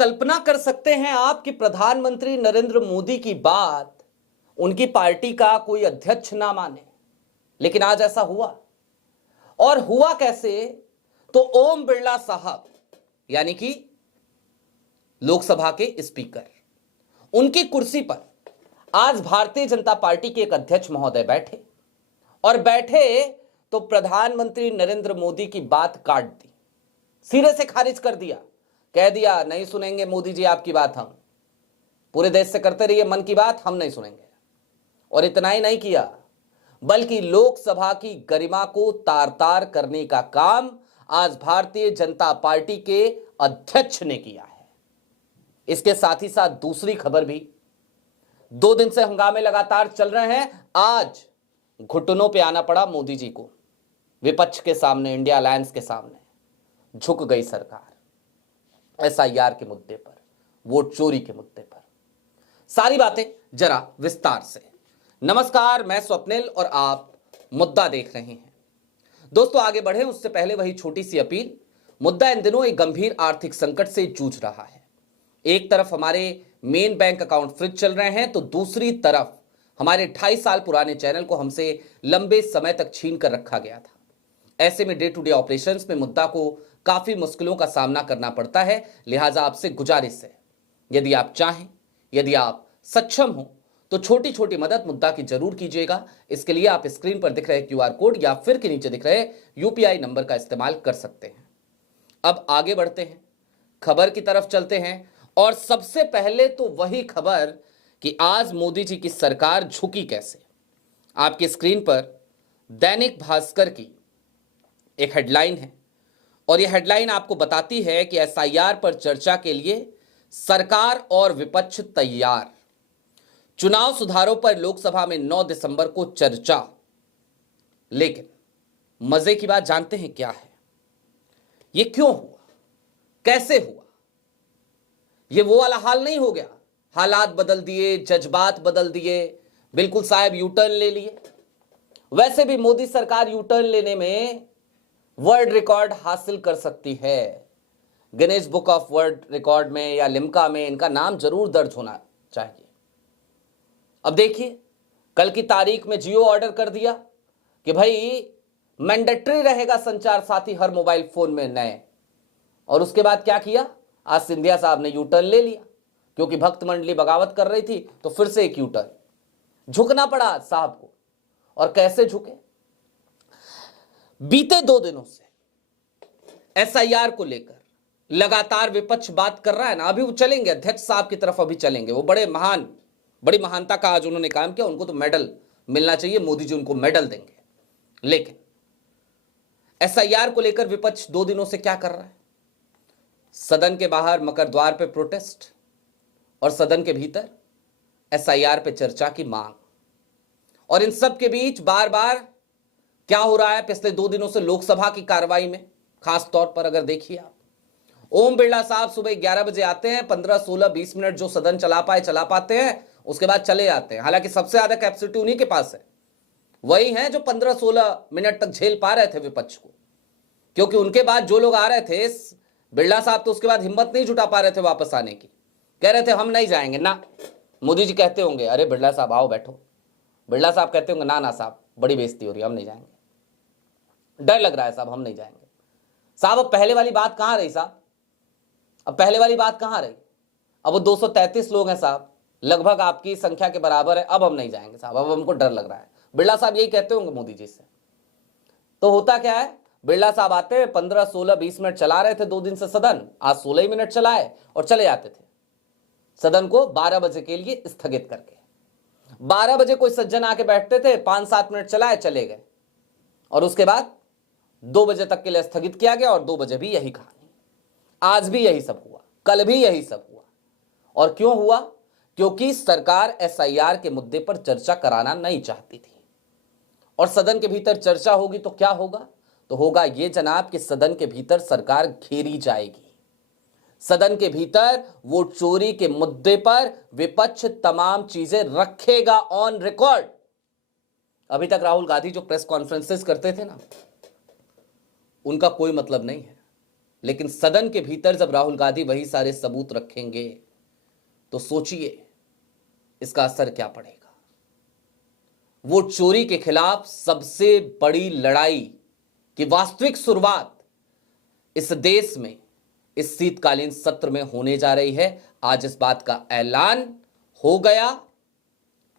कल्पना कर सकते हैं आप कि प्रधानमंत्री नरेंद्र मोदी की बात उनकी पार्टी का कोई अध्यक्ष ना माने? लेकिन आज ऐसा हुआ। और हुआ कैसे? तो ओम बिरला साहब यानी कि लोकसभा के स्पीकर, उनकी कुर्सी पर आज भारतीय जनता पार्टी के एक अध्यक्ष महोदय बैठे और बैठे तो प्रधानमंत्री नरेंद्र मोदी की बात काट दी, सिरे से खारिज कर दिया। कह दिया नहीं सुनेंगे मोदी जी आपकी बात, हम पूरे देश से करते रहिए मन की बात, हम नहीं सुनेंगे। और इतना ही नहीं किया बल्कि लोकसभा की गरिमा को तार तार करने का काम आज भारतीय जनता पार्टी के अध्यक्ष ने किया है। इसके साथ ही साथ दूसरी खबर भी, 2 दिन से हंगामे लगातार चल रहे हैं। आज घुटनों पे आना पड़ा मोदी जी को, विपक्ष के सामने, इंडिया अलायंस के सामने झुक गई सरकार। एसआईआर के मुद्दे पर, वोट चोरी के मुद्दे पर, सारी बातें जरा विस्तार से। नमस्कार, मैं स्वप्निल और आप मुद्दा देख रहे हैं। दोस्तों आगे बढ़े उससे पहले वही छोटी सी अपील। मुद्दा इन दिनों एक गंभीर आर्थिक संकट से जूझ रहा है। एक तरफ हमारे मेन बैंक अकाउंट फ्रीज चल रहे हैं तो दूसरी तरफ हमारे 2.5 साल पुराने चैनल को हमसे लंबे समय तक छीन कर रखा गया था। ऐसे में डे टू डे ऑपरेशंस में मुद्दा को काफी मुश्किलों का सामना करना पड़ता है। लिहाजा आपसे गुजारिश है, यदि आप चाहें, यदि आप सक्षम हो तो छोटी छोटी मदद मुद्दा की जरूर कीजिएगा। इसके लिए आप स्क्रीन पर दिख रहे क्यूआर कोड या फिर के नीचे दिख रहे यूपीआई नंबर का इस्तेमाल कर सकते हैं। अब आगे बढ़ते हैं, खबर की तरफ चलते हैं। और सबसे पहले तो वही खबर कि आज मोदी जी की सरकार झुकी कैसे। आपकी स्क्रीन पर दैनिक भास्कर की एक हेडलाइन है और यह हेडलाइन आपको बताती है कि एसआईआर पर चर्चा के लिए सरकार और विपक्ष तैयार। चुनाव सुधारों पर लोकसभा में 9 दिसंबर को चर्चा। लेकिन मजे की बात जानते हैं क्या है? यह क्यों हुआ, कैसे हुआ? यह वो वाला हाल नहीं हो गया, हालात बदल दिए, जज्बात बदल दिए, बिल्कुल साहब यू टर्न ले लिए। वैसे भी मोदी सरकार यू टर्न लेने में वर्ल्ड रिकॉर्ड हासिल कर सकती है। Guinness book of world record में या लिम्का में इनका नाम जरूर दर्ज होना चाहिए। अब देखिए, कल की तारीख में जियो ऑर्डर कर दिया कि भाई मैंडेटरी रहेगा संचार साथी हर मोबाइल फोन में नए। और उसके बाद क्या किया? आज सिंधिया साहब ने यू टर्न ले लिया, क्योंकि भक्त मंडली बगावत कर रही थी तो फिर से एक यू टर्न। झुकना पड़ा साहब को। और कैसे झुके? बीते 2 दिनों से एसआईआर को लेकर लगातार विपक्ष बात कर रहा है ना। अभी वो चलेंगे अध्यक्ष साहब की तरफ, अभी चलेंगे। वो बड़ी महानता का आज उन्होंने काम किया, उनको तो मेडल मिलना चाहिए, मोदी जी उनको मेडल देंगे। लेकिन एसआईआर को लेकर विपक्ष 2 दिनों से क्या कर रहा है? सदन के बाहर मकर द्वार पे प्रोटेस्ट और सदन के भीतर एसआईआर पे चर्चा की मांग। और इन सब के बीच बार बार क्या हो रहा है पिछले 2 दिनों से लोकसभा की कार्रवाई में? खास तौर पर अगर देखिए आप, ओम बिरला साहब सुबह 11 बजे आते हैं, 15, 16, 20 मिनट जो सदन चला पाते हैं, उसके बाद चले जाते हैं। हालांकि सबसे ज्यादा कैपेसिटी उन्हीं के पास है, वही हैं जो 15-16 मिनट तक झेल पा रहे थे विपक्ष को। क्योंकि उनके बाद जो लोग आ रहे थे, बिरला साहब तो उसके बाद हिम्मत नहीं जुटा पा रहे थे वापस आने की। कह रहे थे हम नहीं जाएंगे ना। मोदी जी कहते होंगे अरे बिरला साहब आओ बैठो। बिरला साहब कहते होंगे ना ना साहब बड़ी बेइज्जती हो रही है, हम नहीं जाएंगे, डर लग रहा है साहब, हम नहीं जाएंगे। साहब अब पहले वाली बात कहां रही साहब? अब पहले वाली बात कहां रही? अब वो 233 लोग हैं साहब, लगभग आपकी संख्या के बराबर है। अब हम नहीं जाएंगे साहब, अब हमको डर लग रहा है। बिरला साहब यही कहते होंगे मोदी जी से। तो होता क्या है, बिरला साहब आते हैं, 15, 16, 20 मिनट चला रहे थे 2 दिन से सदन, आज 16 ही मिनट चलाए और चले जाते थे। सदन को 12 बजे के लिए स्थगित करके 12 बजे कोई सज्जन आके बैठते थे, 5-7 मिनट चलाए, चले गए। और उसके बाद 2 बजे तक के लिए स्थगित किया गया और 2 बजे भी यही कहानी। आज भी यही सब हुआ, कल भी यही सब हुआ। और क्यों हुआ? क्योंकि सरकार एसआईआर के मुद्दे पर चर्चा कराना नहीं चाहती थी। और सदन के भीतर चर्चा होगी तो क्या होगा? तो होगा ये जनाब कि सदन के भीतर सरकार घेरी जाएगी। सदन के भीतर वोट चोरी के मुद्दे पर विपक्ष तमाम चीजें रखेगा ऑन रिकॉर्ड। अभी तक राहुल गांधी जो प्रेस कॉन्फ्रेंसेस करते थे ना, उनका कोई मतलब नहीं है। लेकिन सदन के भीतर जब राहुल गांधी वही सारे सबूत रखेंगे तो सोचिए इसका असर क्या पड़ेगा। वोट चोरी के खिलाफ सबसे बड़ी लड़ाई की वास्तविक शुरुआत इस देश में इस शीतकालीन सत्र में होने जा रही है। आज इस बात का ऐलान हो गया।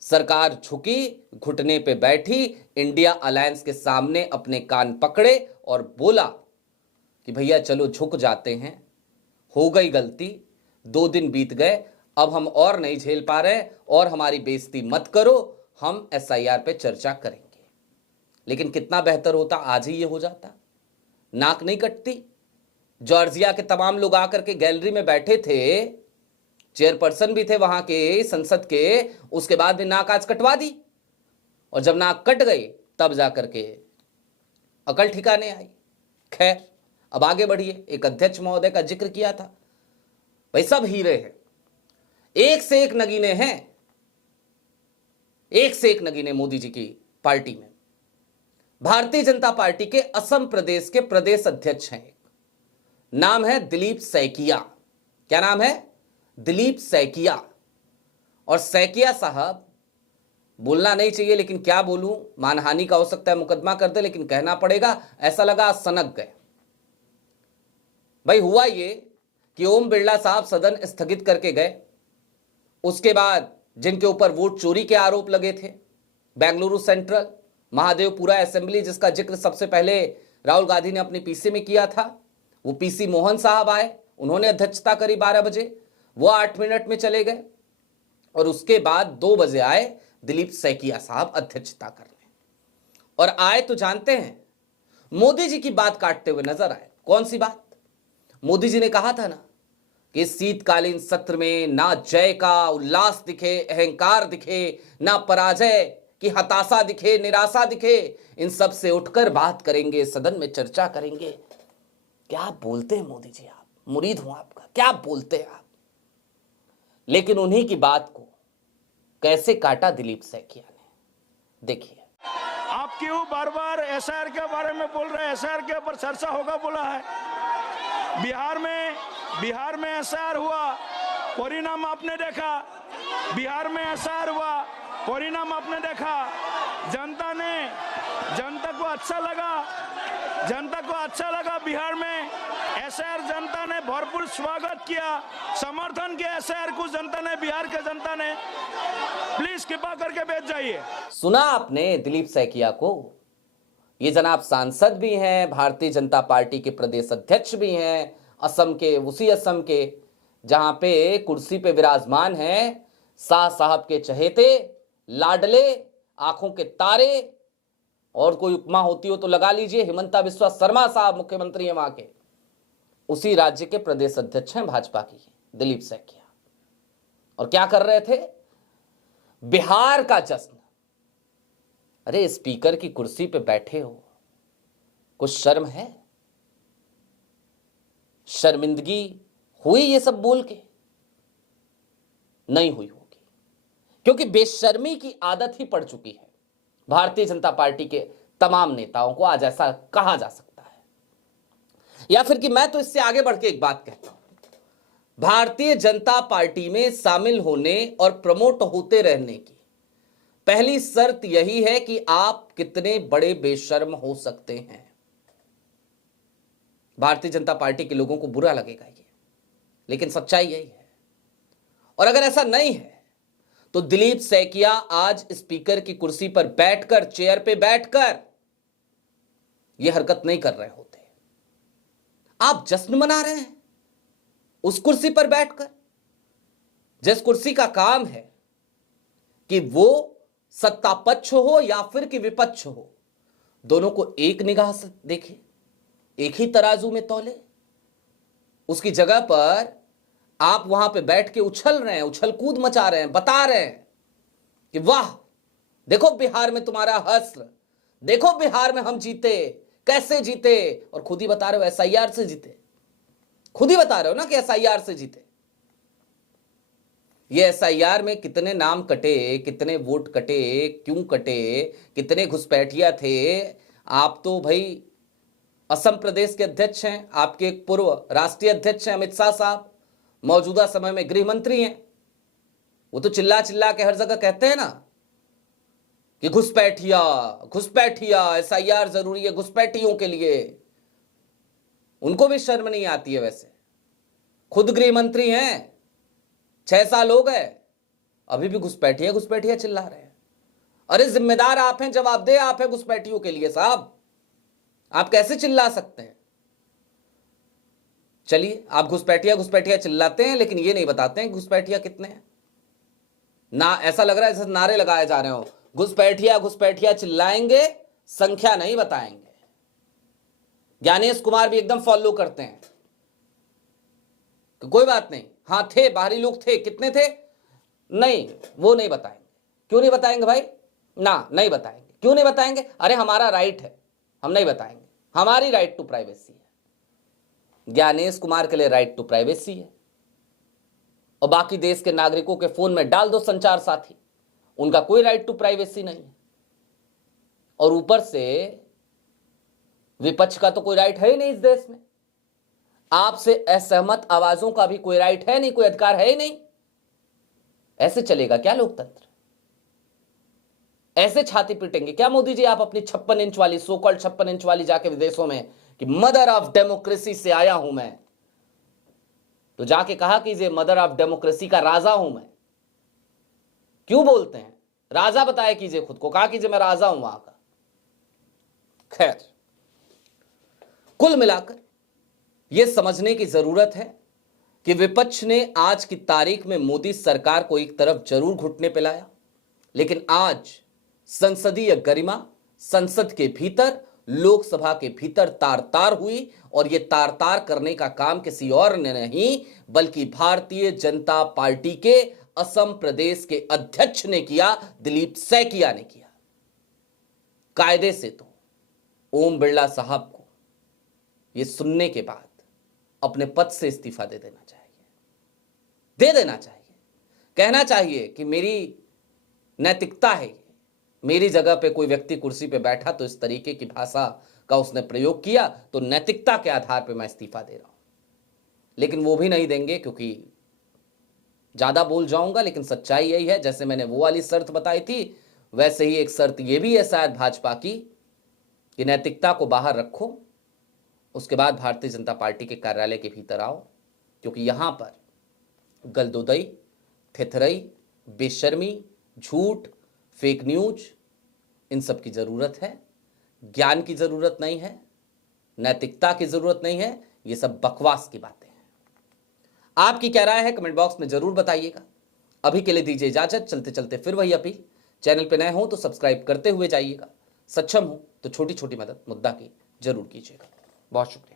सरकार झुकी, घुटने पे बैठी, इंडिया अलायंस के सामने अपने कान पकड़े और बोला कि भैया चलो झुक जाते हैं, हो गई गलती, 2 दिन बीत गए, अब हम और नहीं झेल पा रहे और हमारी बेइज्जती मत करो, हम एसआईआर पे चर्चा करेंगे। लेकिन कितना बेहतर होता आज ही ये हो जाता, नाक नहीं कटती। जॉर्जिया के तमाम लोग आकर के गैलरी में बैठे थे, चेयरपर्सन भी थे वहां के संसद के, उसके बाद भी नाक आज कटवा दी, और जब नाक कट गई तब जाकर के अकल ठिकाने आई। खैर अब आगे बढ़िए। एक अध्यक्ष महोदय का जिक्र किया था, भाई सब हीरे हैं, एक से एक नगीने हैं, एक से एक नगीने मोदी जी की पार्टी में। भारतीय जनता पार्टी के असम प्रदेश के प्रदेश अध्यक्ष हैं, नाम है दिलीप सैकिया। क्या नाम है? दिलीप सैकिया। और सैकिया साहब, बोलना नहीं चाहिए लेकिन क्या बोलूं, मानहानि का हो सकता है मुकदमा कर दे, लेकिन कहना पड़ेगा, ऐसा लगा सनक गए। भाई हुआ ये कि ओम बिरला साहब सदन स्थगित करके गए, उसके बाद जिनके ऊपर वोट चोरी के आरोप लगे थे, बेंगलुरु सेंट्रल, महादेवपुरा असेंबली, जिसका जिक्र सबसे पहले राहुल गांधी ने अपनी पीसी में किया था, वो पीसी मोहन साहब आए, उन्होंने अध्यक्षता करी 12 बजे, वो 8 मिनट में चले गए, और उसके बाद 2 बजे आए दिलीप सैकिया साहब अध्यक्षता करने। और आए तो जानते हैं, मोदी जी की बात काटते हुए नजर आए। कौन सी बात? मोदी जी ने कहा था ना कि शीतकालीन सत्र में ना जय का उल्लास दिखे, अहंकार दिखे, ना पराजय की हताशा दिखे, निराशा दिखे, इन सब से उठकर बात करेंगे, सदन में चर्चा करेंगे। क्या बोलते हैं मोदी जी, आप मुरीद हूं आपका, क्या बोलते हैं आप। लेकिन उन्हीं की बात को कैसे काटा दिलीप सैकिया ने, देखिए। आप क्यों बार बार एसआईआर के बारे में बोल रहे हैं? एसआईआर के ऊपर चर्चा होगा बोला है। बिहार में एसआईआर हुआ, परिणाम आपने देखा। बिहार में एसआईआर हुआ, परिणाम आपने देखा। जनता को अच्छा लगा बिहार में एसआईआर। जनता ने भरपूर स्वागत किया, समर्थन किया एसआईआर को जनता ने, बिहार के जनता ने। प्लीज कृपा करके बैठ जाइए। सुना आपने दिलीप सैकिया को? ये जनाब सांसद भी हैं, भारतीय जनता पार्टी के प्रदेश अध्यक्ष भी हैं, असम के, उसी असम के जहां पे कुर्सी पे विराजमान हैं शाह साहब के चहेते, लाडले, आंखों के तारे, और कोई उपमा होती हो तो लगा लीजिए, हिमंता बिस्वा शर्मा साहब मुख्यमंत्री हैं वहां के, उसी राज्य के प्रदेश अध्यक्ष हैं भाजपा की, दिलीप सैकिया। और क्या कर रहे थे? बिहार का जश्न। अरे स्पीकर की कुर्सी पे बैठे हो, कुछ शर्म है? शर्मिंदगी हुई ये सब बोल के? नहीं हुई होगी, क्योंकि बेशर्मी की आदत ही पड़ चुकी है भारतीय जनता पार्टी के तमाम नेताओं को। आज ऐसा कहा जा सकता है, या फिर कि मैं तो इससे आगे बढ़ के एक बात कहता हूं, भारतीय जनता पार्टी में शामिल होने और प्रमोट होते रहने की पहली शर्त यही है कि आप कितने बड़े बेशर्म हो सकते हैं। भारतीय जनता पार्टी के लोगों को बुरा लगेगा ये, लेकिन सच्चाई यही है। और अगर ऐसा नहीं है तो दिलीप सैकिया आज स्पीकर की कुर्सी पर बैठकर, चेयर पे बैठकर यह हरकत नहीं कर रहे होते। आप जश्न मना रहे हैं उस कुर्सी पर बैठकर, जिस कुर्सी का काम है कि वो सत्ता पक्ष हो या फिर कि विपक्ष हो, दोनों को एक निगाह से देखे, एक ही तराजू में तौले। उसकी जगह पर आप वहां पे बैठ के उछल रहे हैं, उछल कूद मचा रहे हैं, बता रहे हैं कि वाह देखो बिहार में तुम्हारा हश्र, देखो बिहार में हम जीते, कैसे जीते। और खुद ही बता रहे हो एसआईआर से जीते, खुद ही बता रहे हो ना कि एसआईआर से जीते। ये एसआईआर में कितने नाम कटे, कितने वोट कटे, क्यों कटे, कितने घुसपैठिया थे, आप तो भाई असम प्रदेश के अध्यक्ष हैं, आपके एक पूर्व राष्ट्रीय अध्यक्ष हैं अमित शाह साहब, मौजूदा समय में गृह मंत्री हैं। वो तो चिल्ला चिल्ला के हर जगह कहते हैं ना कि घुसपैठिया घुसपैठिया, एसआईआर जरूरी है घुसपैठियों के लिए। उनको भी शर्म नहीं आती है। वैसे खुद गृह मंत्री हैं, 6 साल हो गए, अभी भी घुसपैठिया घुसपैठिया चिल्ला रहे हैं। अरे जिम्मेदार आप हैं, जवाबदेह आप हैं घुसपैठियों के लिए साहब, आप कैसे चिल्ला सकते हैं? चलिए, आप घुसपैठिया घुसपैठिया चिल्लाते हैं, लेकिन ये नहीं बताते हैं घुसपैठिया कितने हैं ना। ऐसा लग रहा है जैसे नारे लगाए जा रहे हो, घुसपैठिया घुसपैठिया चिल्लाएंगे, संख्या नहीं बताएंगे। ज्ञानेश कुमार भी एकदम फॉलो करते हैं कि कोई बात नहीं, हाँ थे, बाहरी लोग थे, कितने थे, नहीं वो नहीं बताएंगे। क्यों नहीं बताएंगे भाई? ना, नहीं बताएंगे। क्यों नहीं बताएंगे? अरे हमारा राइट है, हम नहीं बताएंगे, हमारी राइट टू प्राइवेसी है। ज्ञानेश कुमार के लिए राइट टू प्राइवेसी है, और बाकी देश के नागरिकों के फोन में डाल दो संचार साथी, उनका कोई राइट टू प्राइवेसी नहीं है। और ऊपर से विपक्ष का तो कोई राइट है ही नहीं इस देश में। आपसे असहमत आवाजों का भी कोई राइट है नहीं, कोई अधिकार है ही नहीं। ऐसे चलेगा क्या लोकतंत्र? ऐसे छाती पीटेंगे क्या मोदी जी आप अपनी 56 इंच वाली, सो कॉल्ड 56 इंच वाली जाके विदेशों में कि मदर ऑफ डेमोक्रेसी से आया हूं मैं? तो जाके कहा कीजिए मदर ऑफ डेमोक्रेसी का राजा हूं मैं। क्यों बोलते हैं? राजा बताया कीजिए खुद को, कहा कीजिए मैं राजा हूं वहां का। खैर, कुल मिलाकर यह समझने की जरूरत है कि विपक्ष ने आज की तारीख में मोदी सरकार को एक तरफ जरूर घुटने पे लाया, लेकिन आज संसदीय गरिमा, संसद के भीतर, लोकसभा के भीतर तार तार हुई। और यह तार तार करने का काम किसी और ने नहीं बल्कि भारतीय जनता पार्टी के असम प्रदेश के अध्यक्ष ने किया, दिलीप सैकिया ने किया। कायदे से तो ओम बिरला साहब को यह सुनने के बाद अपने पद से इस्तीफा दे देना चाहिए, कहना चाहिए कि मेरी नैतिकता है, मेरी जगह पे कोई व्यक्ति कुर्सी पे बैठा तो इस तरीके की भाषा का उसने प्रयोग किया, तो नैतिकता के आधार पे मैं इस्तीफा दे रहा हूं। लेकिन वो भी नहीं देंगे, क्योंकि ज्यादा बोल जाऊंगा, लेकिन सच्चाई यही है। जैसे मैंने वो वाली शर्त बताई थी, वैसे ही एक शर्त ये भी है शायद भाजपा की कि नैतिकता को बाहर रखो, उसके बाद भारतीय जनता पार्टी के कार्यालय के भीतर आओ, क्योंकि यहां पर गलदोदई, थेथरई, बेशर्मी, झूठ, फेक न्यूज, इन सब की जरूरत है। ज्ञान की जरूरत नहीं है, नैतिकता की जरूरत नहीं है। ये सब बकवास की बातें हैं। आपकी क्या राय है कमेंट बॉक्स में जरूर बताइएगा। अभी के लिए दीजिए इजाजत। चलते चलते फिर वही अपील, चैनल पे नए हो तो सब्सक्राइब करते हुए जाइएगा, सक्षम हो तो छोटी छोटी मदद मुद्दा की जरूर कीजिएगा। बहुत शुक्रिया।